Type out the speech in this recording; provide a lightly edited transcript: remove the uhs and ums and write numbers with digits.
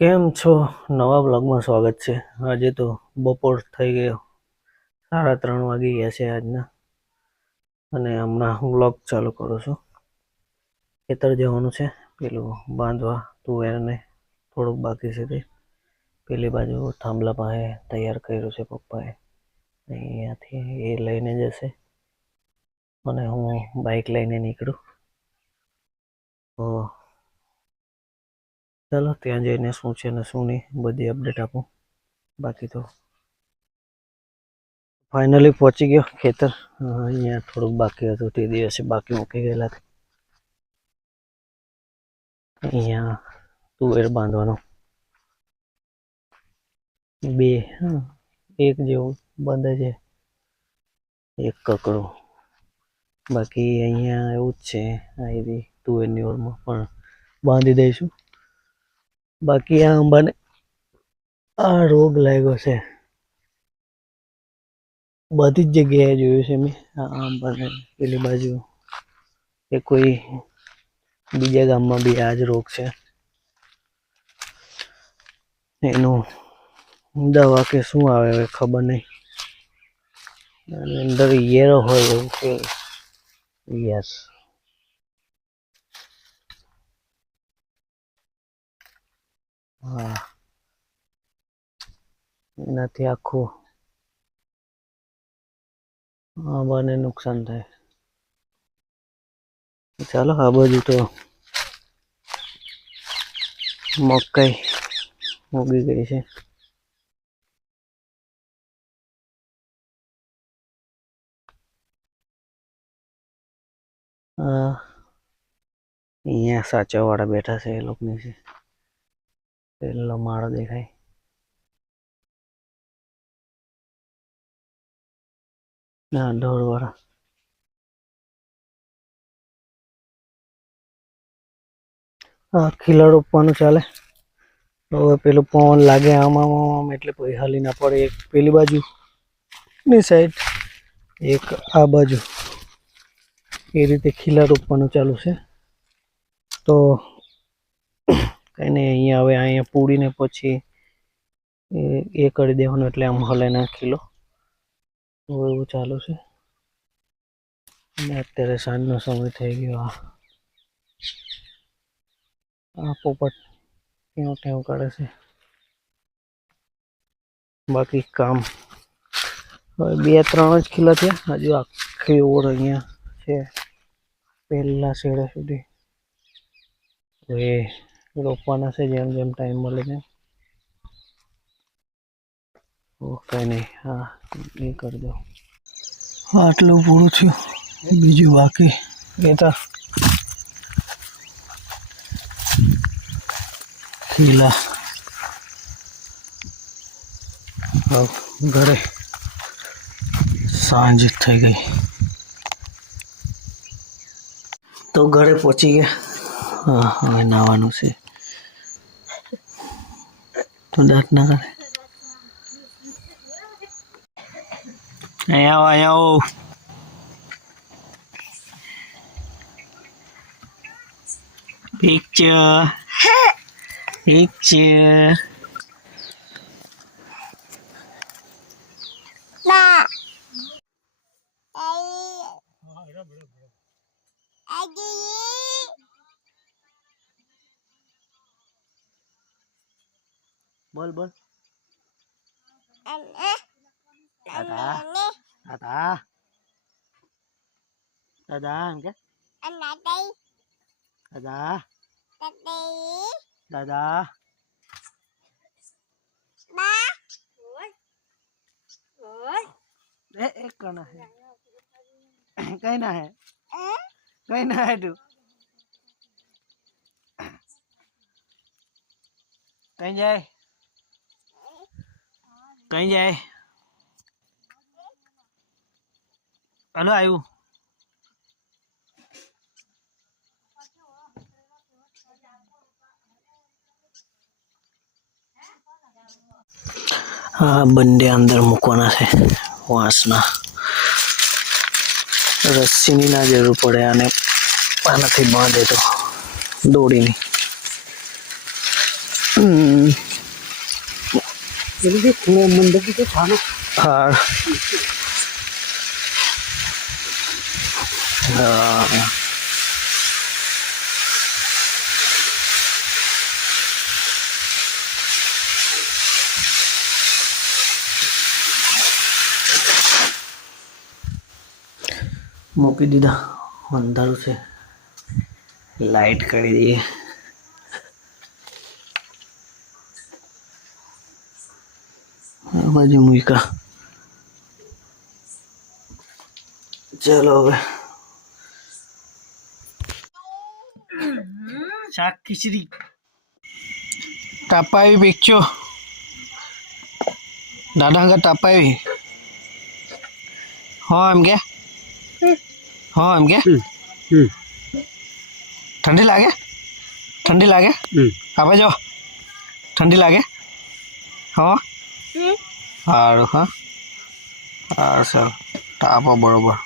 કેમ છો? નવા બ્લોગમાં સ્વાગત છે. આજે તો બપોર થઈ ગયો, 3:30 વાગી ગયા છે આજના. અને હમણાં હું બ્લોગ ચાલુ કરું છું. ખેતર જવાનું છે, પેલું બાંધવા તુવેરને થોડુંક બાકી છે તે. પેલી બાજુ થાંભલા પાસે તૈયાર કર્યું છે પપ્પાએ, અહીંયાથી એ લઈને જશે અને હું બાઇક લઈને નીકળું. તો ચાલો ત્યાં જઈને શું છે ને શું નહીં બધી અપડેટ આપું. બાકી તો ફાઇનલી પહોંચી ગયો ખેતર. અહીંયા થોડુંક બાકી હતું, તે દિવસે બાકી મૂકી ગયેલા. અહીંયા તુવેર બાંધવાનો એક જેવું બાંધે છે, એક કકડું. બાકી અહીંયા એવું જ છે, આવી તુવેરની ઓળમાં પણ બાંધી દઈશું. બાકી આ અંબાને આ રોગ લાગ્યો છે, બધી જ જગ્યાએ જોયું છે મેં. આ અંબાને પેલી બાજુ એ કોઈ બીજા ગામમાં બી આ જ રોગ છે. એનું દવા કે શું આવે હવે ખબર નહીં. અંદર ઈયળો હોય એવું કે. યસ, હા, એનાથી આખું આંબાને નુકસાન થાય. ચાલો આ બાજુ તો મકાઈ ઉગી ગઈ છે. અહીંયા સાચા વાળા બેઠા છે, એ લોકોની છે. પેલો માળો દેખાય. ના, ઢોળ વાળા. હા, ખીલા રોપવાનું ચાલે. હવે પેલું પવન લાગે આમ એટલે પછી હાલી ના પડે. એક પેલી બાજુ ની સાઈડ, એક આ બાજુ, એ રીતે ખીલા રોપવાનું ચાલુ છે. તો કઈ નહીં, અહીંયા હવે અહીંયા પૂડીને પછી એ કરી દેવાનું, એટલે આમ હલે ના ખીલો. એવું ચાલુ છે. અને અત્યારે સાંજનો સમય થઈ ગયો. આ પોપટ ટેવ કાઢે છે. બાકી કામ હવે 2-3 જ ખીલા થયા. હજુ આખી ઓર અહીંયા છે પહેલા શેડે સુધી. એ રોપવાના છે જેમ જેમ ટાઈમ મળે છે. કઈ નહીં, હા એ કરી દો. આટલું પૂરું થયું, બીજું બાકી લેતા ખીલા. ઘરે સાંજ થઈ ગઈ તો ઘરે પહોંચી ગયા. હા, હવે નાવાનું છે. તો દાંત ના કરે. અહીંયા આવો. Picture. બોલ. દાદા એમ કે દાદા एक करना है कहना है तू कहीं जाए हेलो आयु हाँ बंदे अंदर मूकवाना है वासना रस्सीनी ना जरूर पड़े आने आनाथी बांधे तो दौड़ी नहीं મંદિર તો છાનો હા હા મૂકી દીધા અંધારું છે લાઈટ કરી દઈએ આ બાજુ મૂકા ચાલો હવે શાક ખીચડી તાપાવી પીકચો દાદા હંગા તાપાવી હા એમ કે હા એમ કે ઠંડી લાગે આવે જો ઠંડી લાગે હા સારું હા સારું ચાલ તાપો બરોબર